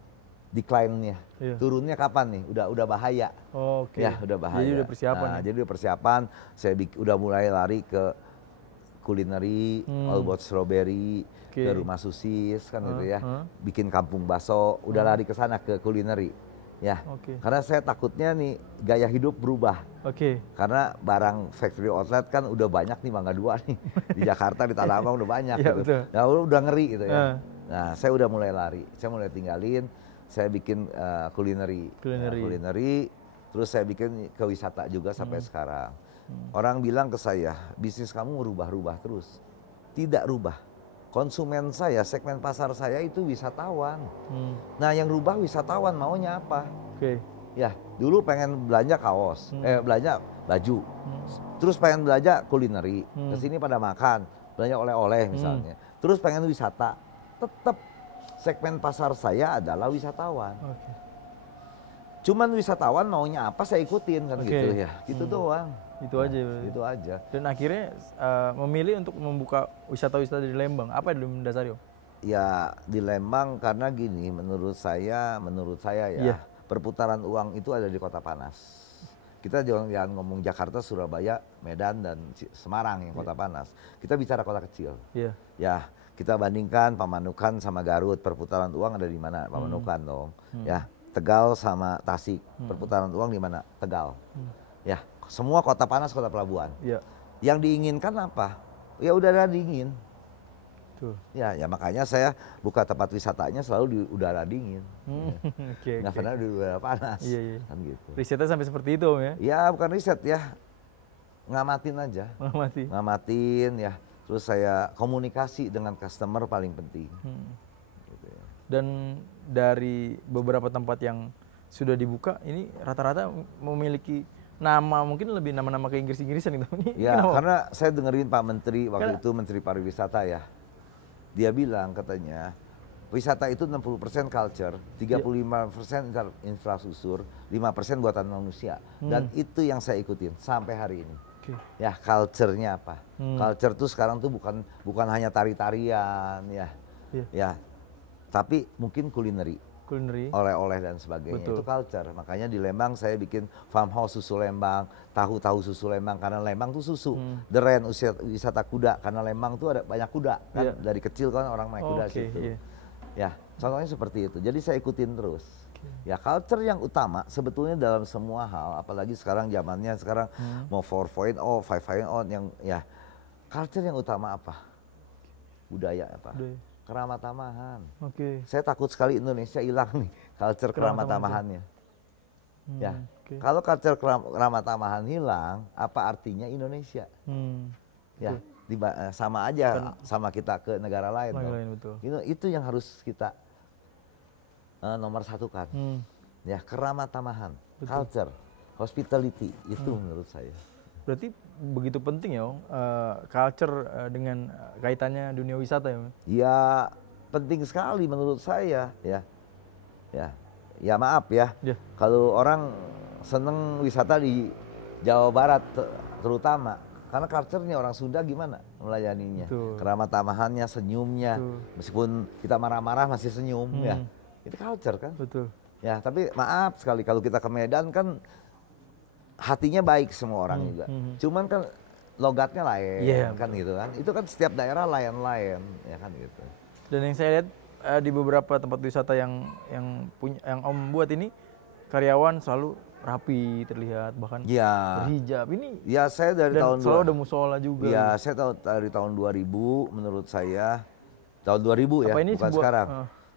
Decline-nya, turunnya kapan nih? Udah bahaya. Ya, udah bahaya. Jadi udah persiapan. Nah, jadi udah persiapan. Saya udah mulai lari ke kulineri, All About Strawberry, ke Rumah Susis kan gitu ya. Bikin kampung baso, udah lari ke sana ke kulineri. Ya, karena saya takutnya nih gaya hidup berubah. Karena barang factory outlet kan udah banyak nih, Mangga Dua nih. Di Jakarta, di Tanah Abang udah banyak gitu. Nah, udah ngeri gitu ya. Nah, saya udah mulai lari. Saya mulai tinggalin. Saya bikin kulineri, terus saya bikin ke wisata juga sampai sekarang. Orang bilang ke saya, bisnis kamu rubah-rubah terus. Tidak rubah. Konsumen saya, segmen pasar saya itu wisatawan. Nah yang rubah wisatawan maunya apa? Ya dulu pengen belanja kaos, belanja baju. Terus pengen belanja kulineri, kesini pada makan, belanja oleh-oleh misalnya. Terus pengen wisata, tetap segmen pasar saya adalah wisatawan. Cuman wisatawan maunya apa saya ikutin kan gitu ya. Gitu doang. Itu aja. Itu aja. Dan akhirnya memilih untuk membuka wisata-wisata di Lembang. Apa yang mendasari Om? Ya di Lembang karena gini, menurut saya ya, perputaran uang itu ada di kota panas. Kita jangan ngomong Jakarta, Surabaya, Medan dan Semarang yang kota panas. Kita bicara kota kecil. Ya, kita bandingkan Pamanukan sama Garut, perputaran uang ada di mana? Pamanukan dong. Ya, Tegal sama Tasik, perputaran uang di mana? Tegal. Ya, semua kota panas, kota pelabuhan. Yang diinginkan apa? Ya udara dingin. Ya makanya saya buka tempat wisatanya selalu di udara dingin. Nggak pernah di udara panas. Kan gitu. Risetnya sampai seperti itu Om ya? Ya bukan riset ya, ngamatin aja. Ngamatin ya. Terus saya komunikasi dengan customer paling penting. Gitu ya. Dan dari beberapa tempat yang sudah dibuka, ini rata-rata memiliki nama, mungkin lebih nama-nama ke Inggris-Inggrisan gitu. Ya karena saya dengerin Pak Menteri waktu itu, Menteri Pariwisata ya. Dia bilang katanya, wisata itu 60% culture, 35% infrastruktur, 5% buatan manusia. Dan itu yang saya ikutin sampai hari ini. Ya culture-nya apa? Culture tuh sekarang tuh bukan hanya tari-tarian ya, tapi mungkin kulineri, oleh-oleh dan sebagainya. Itu culture. Makanya di Lembang saya bikin farmhouse susu Lembang, tahu susu Lembang karena Lembang tuh susu. Deren wisata kuda karena Lembang tuh ada banyak kuda kan. Dari kecil kan orang naik kuda situ. Ya, contohnya seperti itu. Jadi saya ikutin terus. Ya culture yang utama sebetulnya dalam semua hal, apalagi sekarang zamannya sekarang mau 4.0, 5.0 yang ya culture yang utama apa? Budaya apa? Keramat tamahan. Saya takut sekali Indonesia hilang nih culture keramat tamahannya. Ya, kalau culture keramat tamahan hilang, apa artinya Indonesia? Ya, sama aja sama kita ke negara lain. Itu yang harus kita nomor satukan. Ya, keramat tamahan, culture, hospitality itu menurut saya. Berarti begitu penting ya Om, culture dengan kaitannya dunia wisata ya Om? Ya penting sekali menurut saya ya maaf ya. Kalau orang seneng wisata di Jawa Barat terutama, karena culture-nya orang Sunda gimana melayaninya, keramat tamahannya, senyumnya, meskipun kita marah-marah masih senyum ya, itu culture kan. Ya tapi maaf sekali kalau kita ke Medan kan hatinya baik semua orang juga. Cuman kan logatnya lain kan gitu kan. Itu kan setiap daerah lain-lain ya kan gitu. Dan yang saya lihat di beberapa tempat wisata yang Om buat ini, karyawan selalu rapi terlihat, bahkan berhijab. Ini ya saya dari tahun selalu ada musola juga. Ya saya dari tahun 2000 menurut saya, tahun 2000 ya, bukan sekarang.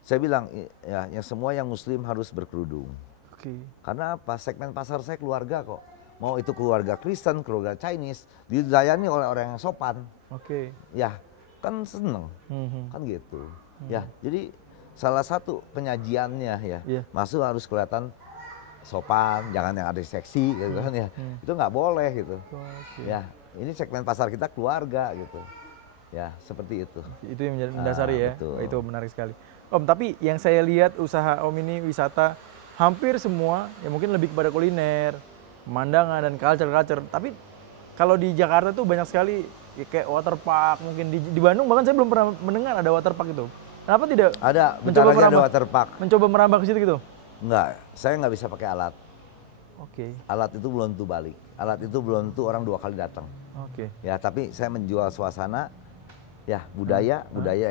Saya bilang ya semua yang muslim harus berkerudung. Oke. Karena apa? Segmen pasar saya keluarga kok. Mau itu keluarga Kristen, keluarga Chinese, dilayani oleh orang yang sopan. Oke. Ya, kan seneng. Kan gitu. Ya, jadi salah satu penyajiannya ya, Iya. masuk harus kelihatan sopan, jangan yang ada seksi gitu kan ya. Itu nggak boleh gitu. Oke. Ya, ini segmen pasar kita keluarga gitu. Ya, seperti itu. Itu yang mendasari ya. Betul. Itu menarik sekali. Om, tapi yang saya lihat usaha Om ini wisata hampir semua ya mungkin lebih kepada kuliner, pemandangan dan culture. Tapi kalau di Jakarta tuh banyak sekali ya, kayak water park, mungkin di Bandung bahkan saya belum pernah mendengar ada water park itu. Kenapa tidak Ada, bentar mencoba lagi ada merambah, water park. mencoba merambah ke situ gitu? Enggak, saya nggak bisa pakai alat. Oke. Alat itu belum tentu balik. Alat itu belum tentu orang 2 kali datang. Oke. Ya, tapi saya menjual suasana, ya budaya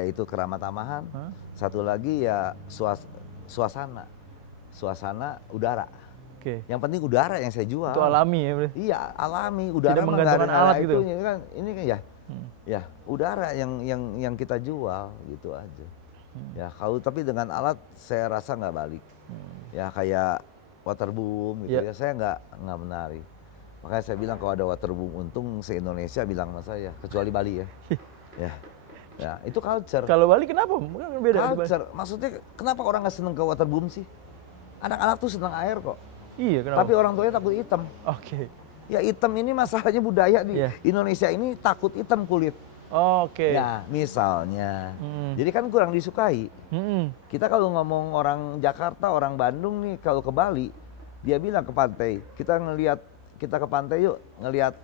itu keramat tamahan. Satu lagi ya suasana udara. Oke. Yang penting udara yang saya jual. Itu alami ya, Bro? Iya, alami. Udara Tidak mah menggantungkan nggak ada alat gitu? itunya kan. Ini kan ya udara yang kita jual gitu aja. Ya, kalau tapi dengan alat saya rasa nggak balik. Ya kayak waterboom gitu ya, saya nggak menarik. Makanya saya bilang kalau ada waterboom untung se-Indonesia bilang sama saya, kecuali Bali ya. Ya, itu culture. Kalau Bali kenapa? Kan beda. Culture. Maksudnya kenapa orang nggak seneng ke waterboom sih? Anak-anak tuh seneng air kok. Iya, kenapa? Tapi orang tuanya takut hitam. Oke. Ya hitam ini masalahnya budaya di Indonesia ini takut hitam kulit. Oke. Ya misalnya. Jadi kan kurang disukai. Kita kalau ngomong orang Jakarta, orang Bandung nih kalau ke Bali, dia bilang ke pantai. Kita ke pantai yuk ngelihat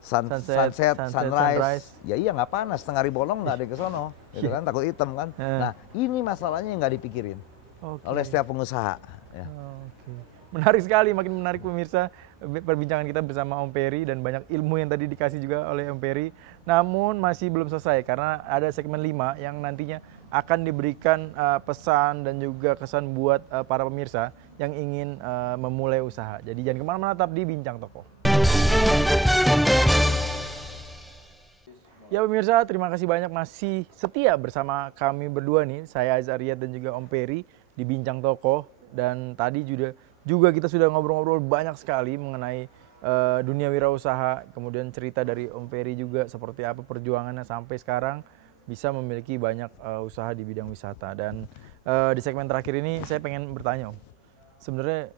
sunset, sunrise. Ya iya nggak panas, tengah hari bolong nggak ada ke sono. Gitu kan takut hitam kan. Nah ini masalahnya yang nggak dipikirin oleh setiap pengusaha. Ya. Oke. Menarik sekali, makin menarik pemirsa perbincangan kita bersama Om Peri dan banyak ilmu yang tadi dikasih juga oleh Om Peri. Namun masih belum selesai karena ada segmen 5 yang nantinya akan diberikan pesan dan juga kesan buat para pemirsa yang ingin memulai usaha. Jadi jangan kemana-mana, tetap di Bincang Toko. Ya pemirsa, terima kasih banyak masih setia bersama kami berdua nih. Saya Azariat dan juga Om Peri di Bincang Toko. Dan tadi juga kita sudah ngobrol-ngobrol banyak sekali mengenai dunia wirausaha, kemudian cerita dari Om Peri juga seperti apa perjuangannya sampai sekarang bisa memiliki banyak usaha di bidang wisata. Dan di segmen terakhir ini saya pengen bertanya Om, sebenarnya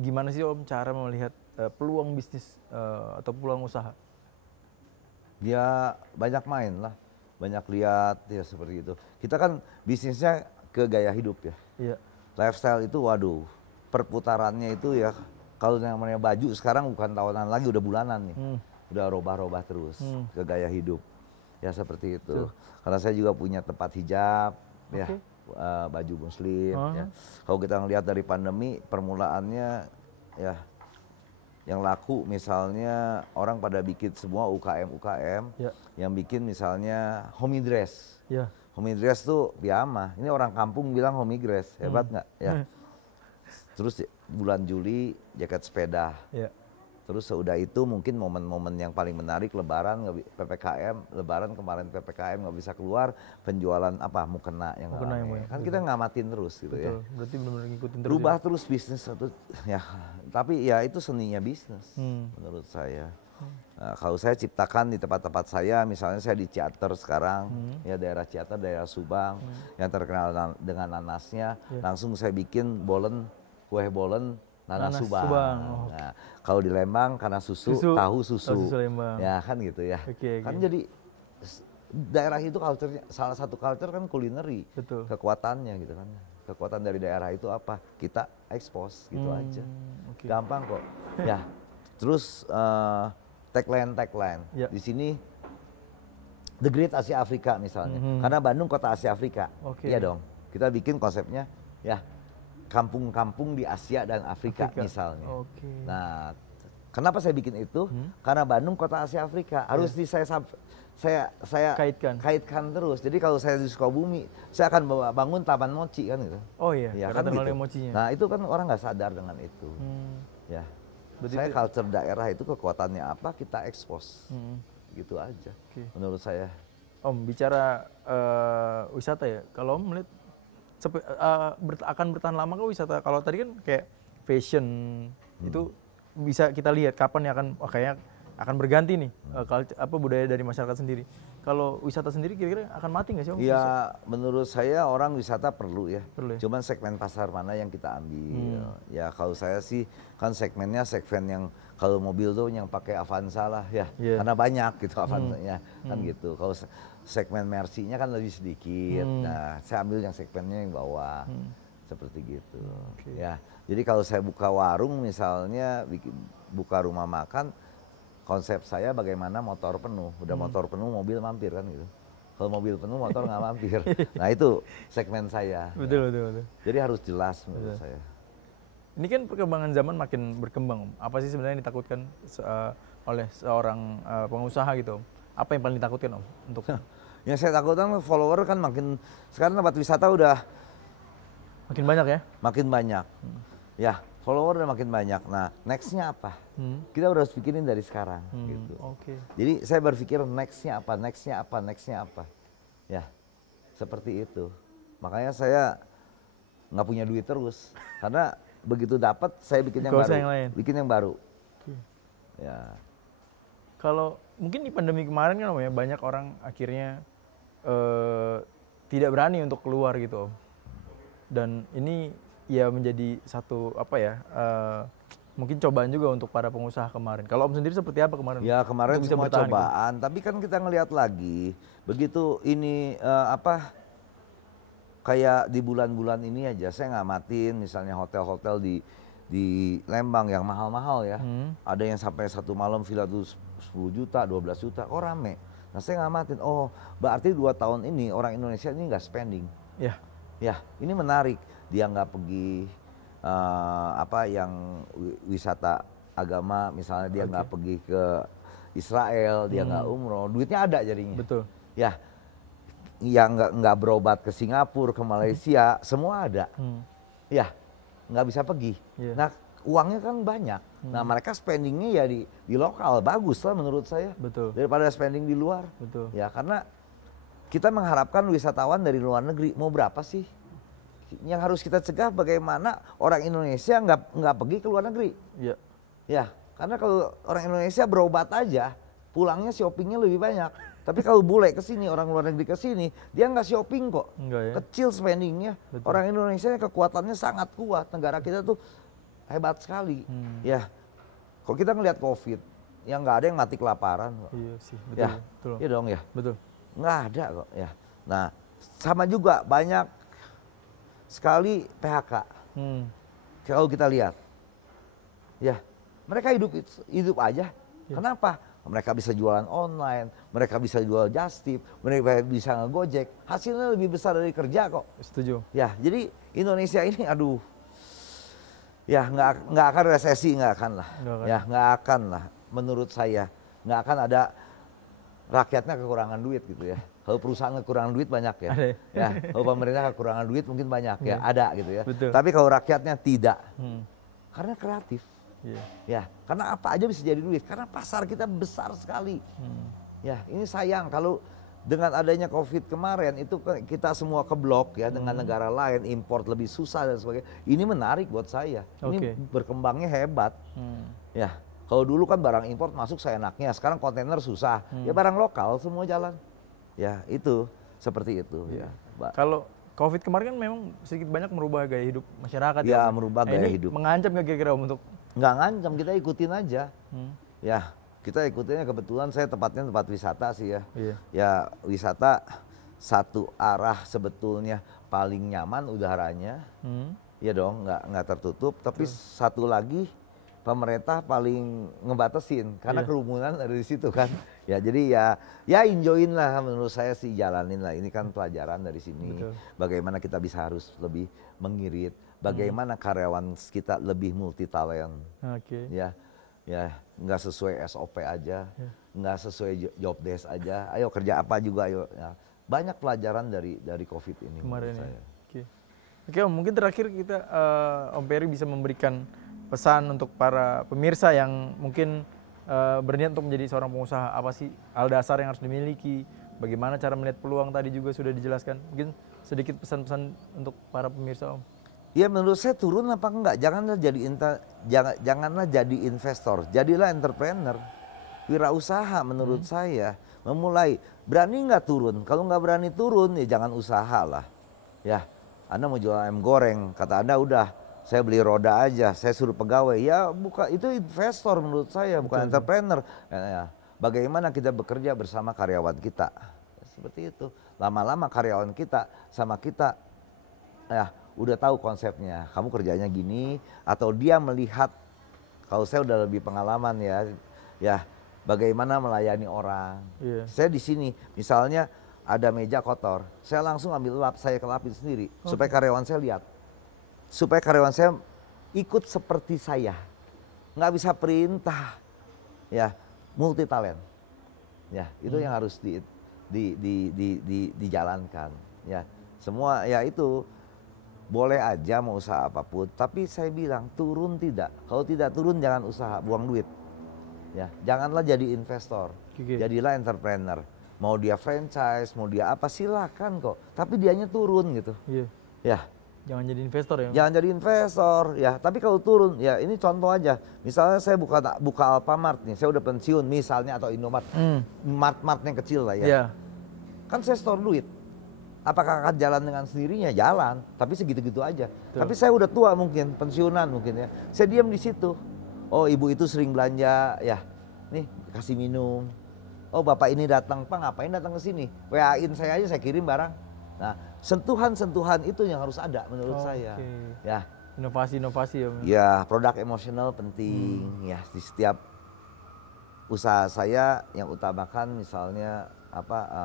gimana sih Om cara melihat peluang bisnis atau peluang usaha? Ya banyak main lah, banyak lihat ya seperti itu. Kita kan bisnisnya ke gaya hidup ya. Iya. Lifestyle itu waduh, perputarannya itu ya kalau yang namanya baju sekarang bukan tahunan lagi, udah bulanan nih. Udah robah-robah terus ke gaya hidup. Ya seperti itu. Karena saya juga punya tempat hijab ya, baju muslim ya. Kalau kita ngelihat dari pandemi permulaannya ya yang laku misalnya orang pada bikin semua UKM yang bikin misalnya homey dress. Homey dress tuh piyama. Ini orang kampung bilang homey dress, hebat nggak? Ya. Terus bulan Juli jaket sepeda. Terus sudah itu mungkin momen-momen yang paling menarik Lebaran, PPKM, Lebaran kemarin PPKM nggak bisa keluar, penjualan apa mukena yang kan kita ngamatin terus gitu. Betul. Ya. Berarti benar-benar ngikutin terus. Rubah terus bisnis satu ya, tapi ya itu seninya bisnis menurut saya. Nah, kalau saya ciptakan di tempat-tempat saya, misalnya saya di Ciater sekarang, ya daerah Ciater, daerah Subang, yang terkenal dengan nanasnya, langsung saya bikin kue bolen nanas Subang. Nah, kalau di Lembang karena susu. Tahu susu Lembang. Ya kan gitu ya. Kan jadi daerah itu culture-nya, salah satu culture kan kulineri. Betul. Kekuatannya gitu kan. Kekuatan dari daerah itu apa? Kita expose gitu aja. Gampang kok. Ya. Terus tagline. Di sini The Great Asia Afrika misalnya. Karena Bandung kota Asia Afrika. Iya dong. Kita bikin konsepnya ya kampung-kampung di Asia dan Afrika. Misalnya. Nah, kenapa saya bikin itu? Karena Bandung kota Asia Afrika. Harus saya kaitkan terus. Jadi kalau saya di Sukabumi, saya akan bangun Taman Mochi kan gitu. Oh iya, ya, kan gitu. Mochinya. Nah, itu kan orang nggak sadar dengan itu. Ya. Berarti saya culture daerah itu kekuatannya apa kita expose. Gitu aja. Menurut saya. Om bicara wisata ya. Kalau Om melihat akan bertahan lama kah wisata? Kalau tadi kan kayak fashion itu bisa kita lihat kapan ya kayaknya akan berganti nih budaya dari masyarakat sendiri. Kalau wisata sendiri kira-kira akan mati nggak sih Om? Ya menurut saya orang wisata perlu ya. Perlu ya? Cuman segmen pasar mana yang kita ambil. Ya kalau saya sih kan segmennya segmen yang kalau mobil tuh yang pakai Avanza lah ya. Karena banyak gitu Avanzanya kan gitu. Kalau segmen Mercy-nya kan lebih sedikit. Nah saya ambil yang segmennya yang bawah. Seperti gitu. Ya. Jadi kalau saya buka warung misalnya buka rumah makan, konsep saya bagaimana motor penuh, udah motor penuh mobil mampir kan gitu. Kalau mobil penuh motor nggak mampir. Nah itu segmen saya. Betul. Jadi harus jelas menurut saya. Ini kan perkembangan zaman makin berkembang. Apa sih sebenarnya yang ditakutkan oleh seorang pengusaha gitu Om? Apa yang paling ditakutkan Om? Untuk yang saya takutkan follower kan makin, sekarang tempat wisata udah makin banyak ya? Makin banyak. Ya follower udah makin banyak. Nah, nextnya apa? Kita udah harus pikirin dari sekarang. Gitu. Jadi saya berpikir nextnya apa. Ya, seperti itu. Makanya saya nggak punya duit terus, karena begitu dapat saya bikin yang baru. Bikin yang baru. Ya. Kalau mungkin di pandemi kemarin kan Om ya, banyak orang akhirnya tidak berani untuk keluar gitu Om. Dan ini ya menjadi satu mungkin cobaan juga untuk para pengusaha kemarin. Kalau Om sendiri seperti apa kemarin? Ya kemarin semua cobaan, gitu? Tapi kan kita ngelihat lagi begitu ini kayak di bulan-bulan ini aja saya ngamatin misalnya hotel-hotel di Lembang yang mahal-mahal ya. Ada yang sampai satu malam villa tuh 10 juta, 12 juta, kok rame. Nah saya ngamatin, oh berarti 2 tahun ini orang Indonesia ini nggak spending. Ya ini menarik. Dia nggak pergi yang wisata agama, misalnya dia nggak pergi ke Israel, dia nggak umroh, duitnya ada jadinya. Betul. Ya, yang nggak berobat ke Singapura, ke Malaysia, semua ada. Ya, nggak bisa pergi. Nah, uangnya kan banyak. Nah, mereka spendingnya ya di lokal, bagus lah menurut saya. Betul. Daripada spending di luar. Betul. Ya, karena kita mengharapkan wisatawan dari luar negeri, mau berapa sih? Yang harus kita cegah bagaimana orang Indonesia nggak pergi ke luar negeri. Ya, karena kalau orang Indonesia berobat aja, pulangnya shoppingnya lebih banyak. Tapi kalau bule ke sini, orang luar negeri ke sini, dia nggak shopping kok. Kecil spendingnya. Betul. Orang Indonesia kekuatannya sangat kuat. Negara kita tuh hebat sekali. Ya, kalau kita ngelihat COVID, yang nggak ada yang mati kelaparan kok. Iya sih, betul. Ya, betul. Iya dong ya. Betul. Nggak ada kok. Ya. Nah, sama juga banyak sekali PHK. Kalau kita lihat, ya mereka hidup aja. Kenapa? Mereka bisa jualan online, mereka bisa jual just tip, mereka bisa ngegojek. Hasilnya lebih besar dari kerja kok. Setuju. Ya, jadi Indonesia ini, aduh, ya nggak akan resesi, nggak akan lah. Ya nggak akan lah. Menurut saya nggak akan ada rakyatnya kekurangan duit gitu ya. Kalau perusahaan kekurangan duit banyak ya. Ya, kalau pemerintah kekurangan duit mungkin banyak ya, ada gitu ya. Betul. Tapi kalau rakyatnya tidak. Karena kreatif. Ya, karena apa aja bisa jadi duit. Karena pasar kita besar sekali. Ya, ini sayang kalau dengan adanya COVID kemarin itu kita semua keblok ya dengan negara lain, import lebih susah dan sebagainya. Ini menarik buat saya. Ini berkembangnya hebat. Ya, kalau dulu kan barang import masuk seenaknya, sekarang kontainer susah. Ya barang lokal semua jalan. Ya itu seperti itu. Ya. Kalau COVID kemarin kan memang sedikit banyak merubah gaya hidup masyarakat. Ya merubah gaya hidup. Mengancam nggak kira-kira Om untuk? Nggak ngancam, kita ikutin aja. Ya kita ikutinnya, kebetulan saya tempatnya tempat wisata sih ya. Ya wisata satu arah sebetulnya paling nyaman udaranya. Ya dong, nggak tertutup. Tapi satu lagi pemerintah paling ngebatasin karena kerumunan ada di situ kan. Ya jadi ya enjoyin lah, menurut saya sih jalanin lah. Ini kan pelajaran dari sini. Betul. Bagaimana kita bisa harus lebih mengirit. Bagaimana karyawan kita lebih multi talent. Ya nggak sesuai SOP aja, nggak sesuai job desk aja. Ayo kerja apa juga ayo. Ya, banyak pelajaran dari COVID ini. Kemarin ya. Oke Om, mungkin terakhir kita Om Peri bisa memberikan pesan untuk para pemirsa yang mungkin berniat untuk menjadi seorang pengusaha. Apa sih hal dasar yang harus dimiliki? Bagaimana cara melihat peluang tadi juga sudah dijelaskan. Mungkin sedikit pesan-pesan untuk para pemirsa Om. Ya menurut saya turun apa enggak, janganlah jadi investor, jadilah entrepreneur, wirausaha menurut saya, memulai, berani nggak turun, kalau nggak berani turun ya jangan usaha lah. Ya, Anda mau jual ayam goreng, kata Anda udah, saya beli roda aja, saya suruh pegawai, ya bukan, itu investor menurut saya, bukan entrepreneur. Ya, bagaimana kita bekerja bersama karyawan kita, seperti itu, lama-lama karyawan kita sama kita, ya udah tahu konsepnya, kamu kerjanya gini, atau dia melihat, kalau saya udah lebih pengalaman ya bagaimana melayani orang. Saya di sini, misalnya ada meja kotor, saya langsung ambil lap, saya kelapin sendiri, supaya karyawan saya lihat, supaya karyawan saya ikut seperti saya, nggak bisa perintah, ya multi talent, ya itu yang harus dijalankan, ya semua ya itu. Boleh aja mau usaha apapun, tapi saya bilang turun tidak. Kalau tidak turun jangan usaha, buang duit. Ya, janganlah jadi investor, jadilah entrepreneur. Mau dia franchise, mau dia apa silakan kok. Tapi dianya turun gitu. Ya. Jangan jadi investor ya. Jangan jadi investor, ya. Tapi kalau turun, ya ini contoh aja. Misalnya saya buka Alfamart nih, saya udah pensiun misalnya atau Indomart, mart yang kecil lah ya. Kan saya store duit. Apakah akan jalan dengan sendirinya? Jalan, tapi segitu-gitu aja. Tapi saya udah tua mungkin, pensiunan mungkin ya. Saya diam di situ. Oh ibu itu sering belanja, ya. Nih kasih minum. Oh bapak ini datang, Pak ngapain datang ke sini? WA-in saya aja, saya kirim barang. Nah sentuhan-sentuhan itu yang harus ada menurut saya. Ya. Inovasi-inovasi ya. Ya produk emosional penting. Ya di setiap usaha saya yang utamakan misalnya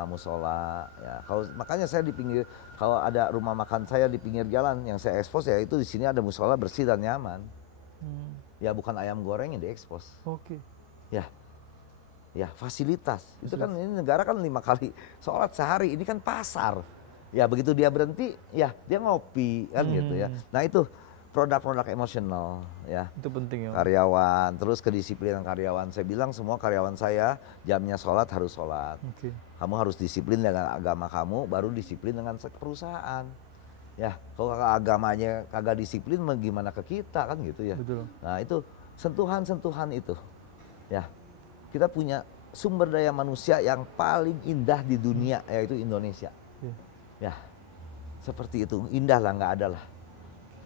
musola ya. Kalau makanya saya di pinggir, kalau ada rumah makan saya di pinggir jalan yang saya ekspos ya itu di sini ada musola bersih dan nyaman. Ya bukan ayam goreng yang diekspos. Ya. Ya fasilitas. Itu kan ini negara kan 5 kali sholat sehari, ini kan pasar. Ya begitu dia berhenti ya dia ngopi kan gitu ya. Nah itu produk-produk emosional ya. Itu penting ya. Karyawan, terus kedisiplinan karyawan. Saya bilang semua karyawan saya jamnya sholat harus sholat. Kamu harus disiplin dengan agama kamu, baru disiplin dengan perusahaan. Ya, kalau agamanya kagak disiplin, gimana ke kita kan gitu ya. Betul. Nah itu sentuhan-sentuhan itu. Ya, kita punya sumber daya manusia yang paling indah di dunia yaitu Indonesia. Ya, seperti itu indah lah, nggak ada lah.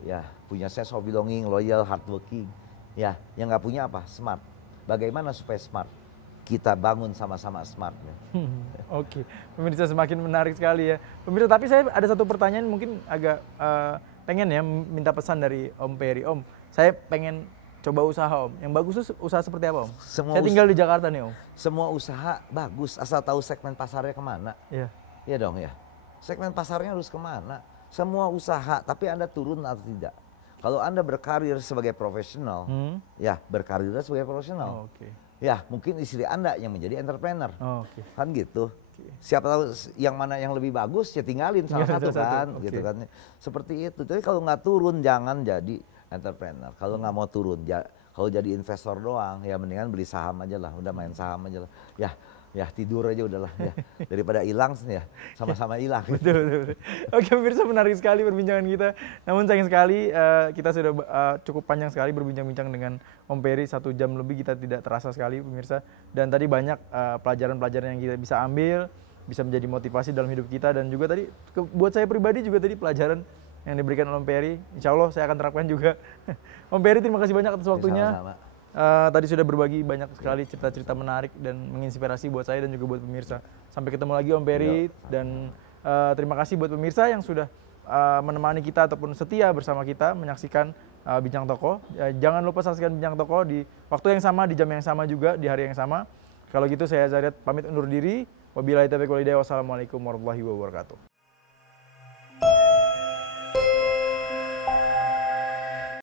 Ya, punya sense of belonging, loyal, hardworking. Ya, yang nggak punya apa? Smart. Bagaimana supaya smart? Kita bangun sama-sama smart. Oke, pemirsa semakin menarik sekali ya. Pemirsa, tapi saya ada satu pertanyaan mungkin agak pengen ya minta pesan dari Om Peri. Om, saya pengen coba usaha Om. Yang bagus tuh usaha seperti apa Om? Saya tinggal di Jakarta nih Om. Semua usaha bagus, asal tahu segmen pasarnya kemana. Iya dong ya. Segmen pasarnya harus kemana? Semua usaha, tapi Anda turun atau tidak. Kalau Anda berkarir sebagai profesional, ya berkarirlah sebagai profesional. Ya mungkin istri Anda yang menjadi entrepreneur, kan gitu. Siapa tahu yang mana yang lebih bagus ya tinggalin salah satu kan, gitu kan. Seperti itu. Tapi kalau nggak turun jangan jadi entrepreneur. Kalau nggak mau turun, kalau jadi investor doang, ya mendingan beli saham aja lah. Udah main saham aja lah. Ya tidur aja udahlah ya. Daripada hilang ya sama-sama hilang. Betul. Oke pemirsa, menarik sekali perbincangan kita. Namun sayang sekali kita sudah cukup panjang sekali berbincang-bincang dengan Om Peri, 1 jam lebih, kita tidak terasa sekali pemirsa. Dan tadi banyak pelajaran-pelajaran yang kita bisa ambil, bisa menjadi motivasi dalam hidup kita. Dan juga tadi buat saya pribadi juga tadi pelajaran yang diberikan oleh Om Peri. Insya Allah saya akan terapkan juga. Om Peri terima kasih banyak atas waktunya. Sama-sama. Tadi sudah berbagi banyak sekali cerita-cerita menarik dan menginspirasi buat saya dan juga buat pemirsa. Sampai ketemu lagi Om Peri, dan terima kasih buat pemirsa yang sudah menemani kita ataupun setia bersama kita menyaksikan Bincang Toko. Jangan lupa saksikan Bincang Toko di waktu yang sama, di jam yang sama juga, di hari yang sama. Kalau gitu saya Zariat pamit undur diri. Wabillahi taufiq wal hidayah. Wassalamualaikum warahmatullahi wabarakatuh.